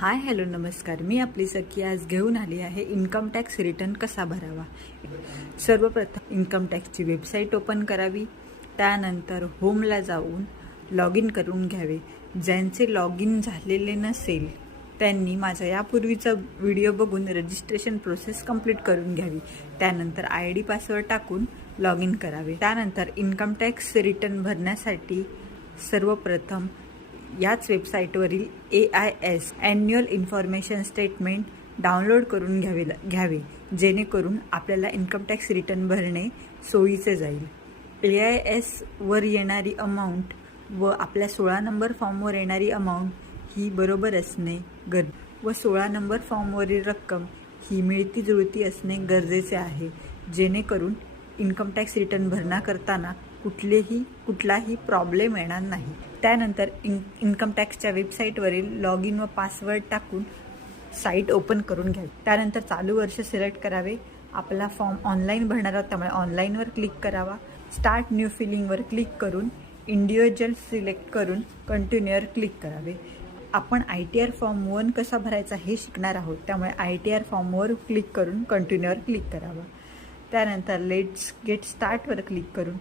Hi hello नमस्कार. मी आपली सखी आज घेऊन आली आहे इन्कम टॅक्स रिटर्न कसा भरावा? सर्वप्रथम इन्कम टॅक्सची वेबसाईट ओपन करावी. त्यानंतर होमला जाऊन लॉग इन करून घ्यावे. ज्यांचे लॉग इन झालेले नसेल त्यांनी माझा यापूर्वीचा व्हिडिओ बघून रजिस्ट्रेशन प्रोसेस कंप्लीट करून घ्यावी. त्यानंतर आय डी पासवर्ड टाकून लॉग इन करावे. त्यानंतर इन्कम टॅक्स रिटर्न भरण्यासाठी सर्वप्रथम याच वेबसाईटवरील A I S annual information statement download करून घ्यावे घ्यावे जेणेकरून आपल्याला इन्कम टॅक्स रिटर्न भरणे सोयीचे जाईल. ए आय एसवर येणारी अमाऊंट व आपल्या सोळा नंबर फॉर्मवर येणारी अमाऊंट ही बरोबर असणे गर व सोळा नंबर फॉर्मवरील रक्कम ही मिळती जुळती असणे गरजेचे आहे जेणेकरून इन्कम टॅक्स रिटर्न भरणा करताना कुठलेही कुठलाही प्रॉब्लेम येणार नाही. त्यानंतर इन इन्कम टॅक्सच्या वेबसाईटवरील लॉग इन व पासवर्ड टाकून साईट ओपन करून घ्यावी. त्यानंतर चालू वर्ष सिलेक्ट करावे. आपला फॉर्म ऑनलाईन भरणार आहोत त्यामुळे ऑनलाईनवर क्लिक करावा. स्टार्ट न्यू फिलिंगवर क्लिक करून इंडिव्हिज्युअल सिलेक्ट करून कंटिन्यूअर क्लिक करावे. आपण I T R form one कसा भरायचा हे शिकणार आहोत त्यामुळे आय टी आर फॉर्मवर क्लिक करून कंटिन्यूअर क्लिक करावं. त्यानंतर लेट्स गेट स्टार्टवर क्लिक करून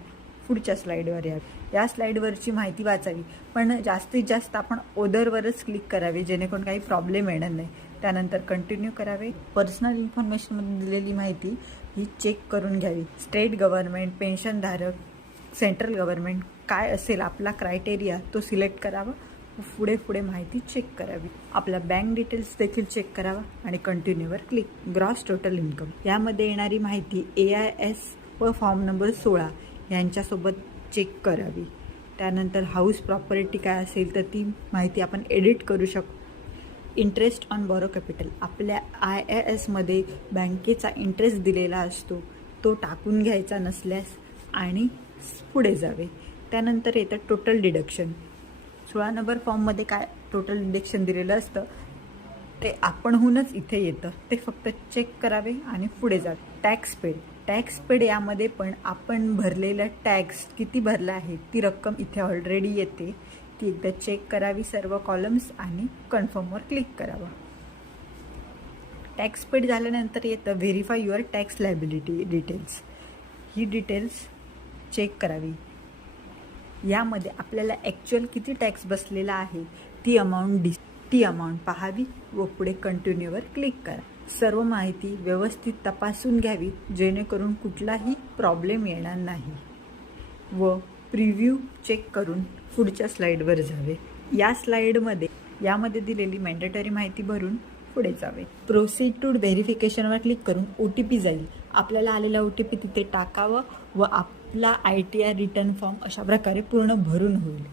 पुढच्या स्लाईडवर यावे. या स्लाईडवरची माहिती वाचावी. पण जास्तीत जास्त आपण ओदरवरच क्लिक करावे जेणेकरून काही प्रॉब्लेम येणार नाही. त्यानंतर कंटिन्यू करावे. पर्सनल इन्फॉर्मेशनमध्ये दिलेली माहिती ही चेक करून घ्यावी. स्टेट गव्हर्नमेंट पेन्शनधारक सेंट्रल गव्हर्नमेंट काय असेल आपला क्रायटेरिया तो सिलेक्ट करावा. पुढे पुढे माहिती चेक करावी. आपला बँक डिटेल्स देखील चेक करावा आणि कंटिन्यूवर क्लिक ग्रॉस टोटल इन्कम यामध्ये येणारी माहिती ए आय एस व फॉर्म नंबर सोळा यांच्यासोबत चेक करावी. त्यानंतर हाऊस प्रॉपर्टी काय असेल तर ती माहिती आपण एडिट करू शकतो इंटरेस्ट ऑन बॉरो कॅपिटल आपल्या आय ए एसमध्ये बँकेचा इंटरेस्ट दिलेला असतो. तो टाकून घ्यायचा नसल्यास आणि पुढे जावे. त्यानंतर येतं टोटल डिडक्शन सोळा नंबर फॉर्ममध्ये काय टोटल इंडेक्शन दिलेलं असतं ते आपणहूनच इथे येतं. ते फक्त चेक करावे आणि पुढे जा. टॅक्स पेड टॅक्स पेड यामध्ये पण आपण भरलेलं टॅक्स किती भरला आहे ती रक्कम इथे ऑलरेडी येते. ती एकदा चेक करावी सर्व कॉलम्स आणि कन्फर्मवर क्लिक करावं. टॅक्स पेड झाल्यानंतर येतं verify your tax liability details he details check करावी. यामध्ये आपल्याला ॲक्च्युअल किती टॅक्स बसलेला आहे ती अमाऊंट डि ती अमाऊंट पाहावी व पुढे कंटिन्यूवर क्लिक करा. सर्व माहिती व्यवस्थित तपासून घ्यावी जेणेकरून कुठलाही प्रॉब्लेम येणार नाही. व प्रिव्ह्यू चेक करून पुढच्या स्लाईडवर जावे. या स्लाईडमध्ये यामध्ये दिलेली मॅन्डेटरी माहिती भरून पुढे जावे. प्रोसीड टू व्हेरिफिकेशनवर क्लिक करून ओ टी पी जाईल. आपल्याला आलेला ओ टी पी तिथे टाकावं व आपला I T R return form अशा प्रकारे पूर्ण भरून होईल.